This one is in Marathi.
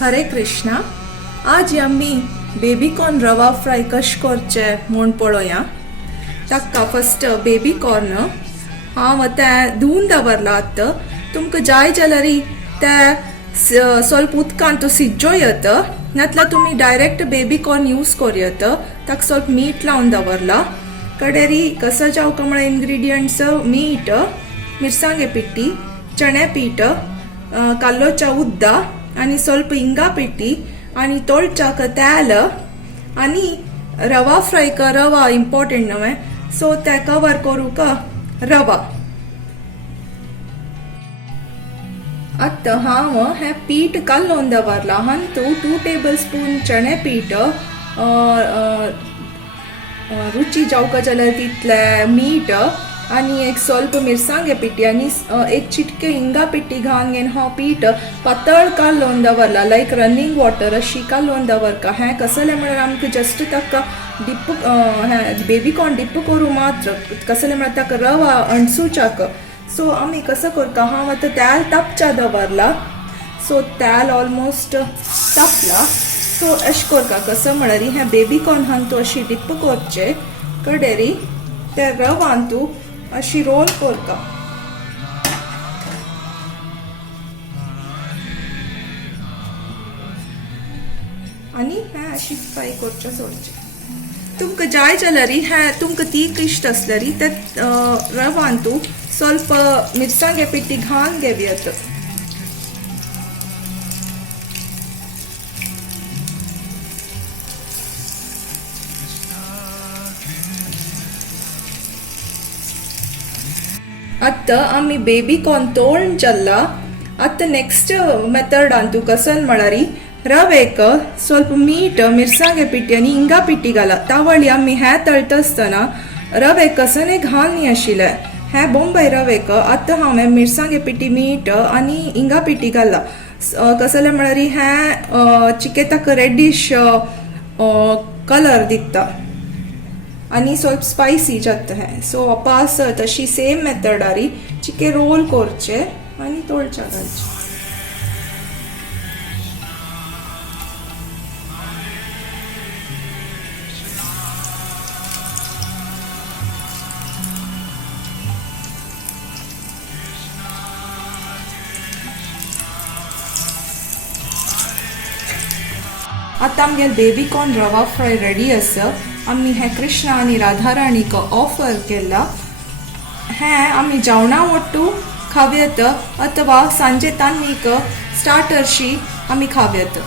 हरे कृष्णा. आज आम्ही बेबीकॉर्न रवा फ्राय कशें करचे म्हूण पळोवया. ताका फस्ट बेबीकॉर्न हांव तें धुवन दवरलां. तुमकां जाय जाल्यार ते स्वल्प उदकांत सिज्जोयत नातल्यार तुमी डायरेक्ट बेबीकॉर्न यूज कोरयत. ताका स्वल्प मीठ लावन दवरला. कडेरी कसो जावका म्हळ्यार इंग्रेडियंट्स मीठ, मिरसांगे पिट्टी, चणे पीठ, काल्लोच्या उद्दा आनी स्वल्प इंगा पिट्टी आनी तोळचाक तेल आनी रवा फ्राय का रवा इम्पॉर्टंट न्हय. सो ते कवर करूक रवा. आतां हांव हें पीठ कालोवन दवरलां. हातूंत 2 टेबलस्पून चणे पीठ, रुची जावका जाल्यार तितले मीठ आनी एक स्वल्प मिरसांगे पिट्टी आनी एक चिटके इंगा पिट्टी घालून घेवन हांव पीठ पातळ कालोवन दवरला. लायक रनिंग वॉटर अशी कालोवन दवरका. हें कसलें म्हळ्यार आमकां जस्ट ताका डिप बेबीकॉर्न डिप करूं मात्र. कसलें म्हळ्यार ताका रवा अणसूच्याक. सो आमी कसो करता, हांव आतां तेल तापचा दवरला. सो तेल ऑलमोस्ट तापला. सो अशें करता कसो म्हळ्यार हें बेबीकॉर्न हातूंत अशी डिप करचे. कडेरी ते रवान तूं अशी रोल करता. आनी हें अशी फ्राय करचें सोडचें. तुमकां जाय जाल्यार हें तुमकां तीख इश्ट आसल्यार ते रवान तूं स्वल्प मिरसांगे पिट्टी घालून घेवयात. आतां आमी बेबीकॉर्न तोळून जाल्ला. आतां नेक्स्ट मेथडान तूं कसं म्हळ्यार रवेक स्वल्प मीठ, मिरसांगे पिट्टी आनी इंगा पिट्टी घाला. तावळी आमी हें तळटा आसतना रवेक कसले घालनी आशिल्ले. हें बॉम्बे रवेक आतां हांवें मिरसांगे पिट्टी, मीठ आनी इंगा पिट्टी घाला. कसलें म्हळ्यार हें चिके ताका रेडिश कलर दिता आनी स्वल्प स्पायसी जाता हें. सो वापस तशी सेम मेथडारी चिके रोल करचे आनी तोळच्या घालचे. आतां आमगे बेबीकॉर्न रवा फ्राय रेडी आसा. आमी हें कृष्णा आनी राधाराणीक ऑफर केला. हें आमी जेवणा वट्टू खाव्यात अथवा सांजे तान्नीक स्टार्टरशी आमी खाव्यात.